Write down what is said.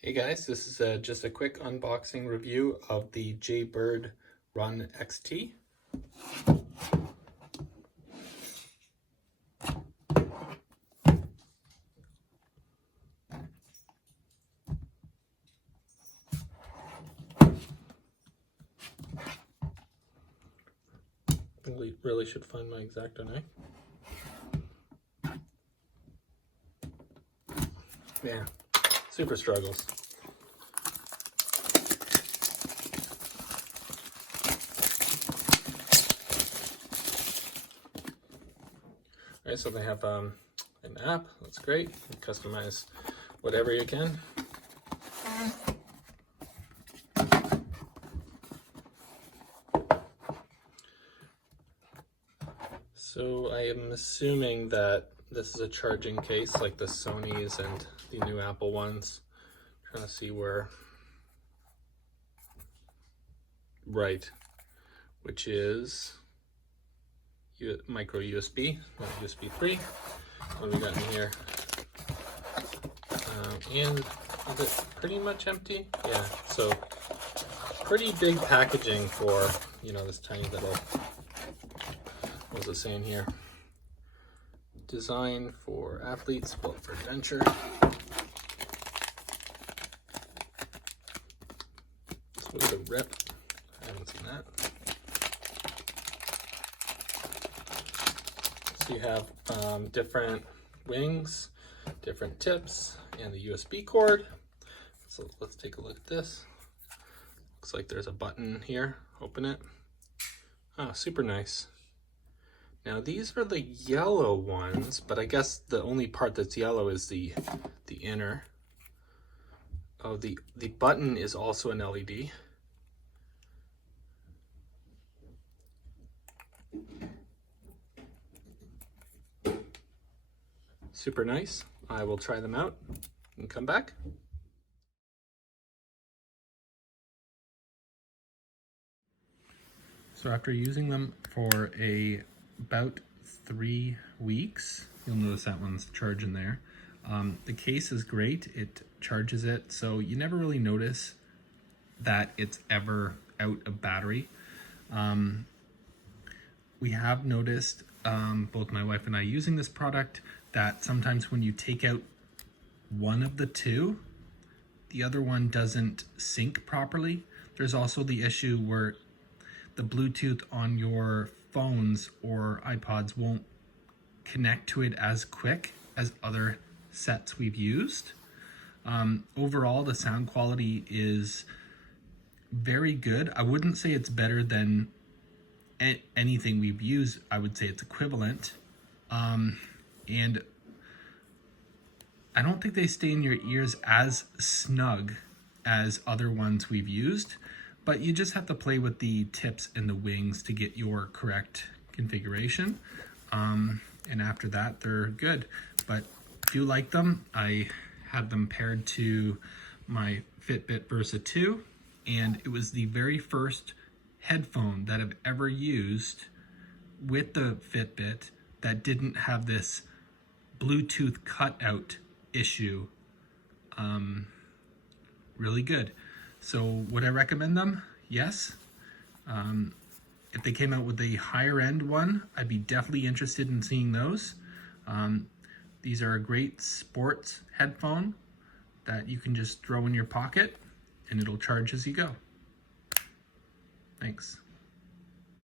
Hey guys, this is just a quick unboxing review of the Jaybird Run XT. Really should find my X-Acto knife. Yeah, super struggles. Alright, so they have an app, that's great. You can customize whatever you can. So I am assuming that this is a charging case like the Sony's and the new Apple ones. Trying to see where, right, which is micro USB, not USB 3. What have we got in here? And is it pretty much empty? Yeah, so pretty big packaging for, you know, this tiny little, what's it saying here? Designed for athletes, built for adventure. This was a rip. I haven't seen that. So you have different wings, different tips, and the USB cord. So let's take a look at this. Looks like there's a button here. Open it. Ah, super nice. Now these are the yellow ones, but I guess the only part that's yellow is the inner. Oh, the button is also an LED. Super nice. I will try them out and come back. So after using them for about 3 weeks, you'll notice that one's charging there. The case is great, it charges it, so you never really notice that it's ever out of battery. We have noticed, both my wife and I using this product, that sometimes when you take out one of the two, the other one doesn't sync properly. There's also the issue where the Bluetooth on your phones or iPods won't connect to it as quick as other sets we've used. Overall, the sound quality is very good. I wouldn't say it's better than anything we've used. I would say it's equivalent. And I don't think they stay in your ears as snug as other ones we've used, but you just have to play with the tips and the wings to get your correct configuration. And after that, they're good. But if you like them, I had them paired to my Fitbit Versa 2, and it was the very first headphone that I've ever used with the Fitbit that didn't have this Bluetooth cutout issue. Really good. So would I recommend them? Yes. If they came out with a higher end one, I'd be definitely interested in seeing those. These are a great sports headphone that you can just throw in your pocket and it'll charge as you go. Thanks.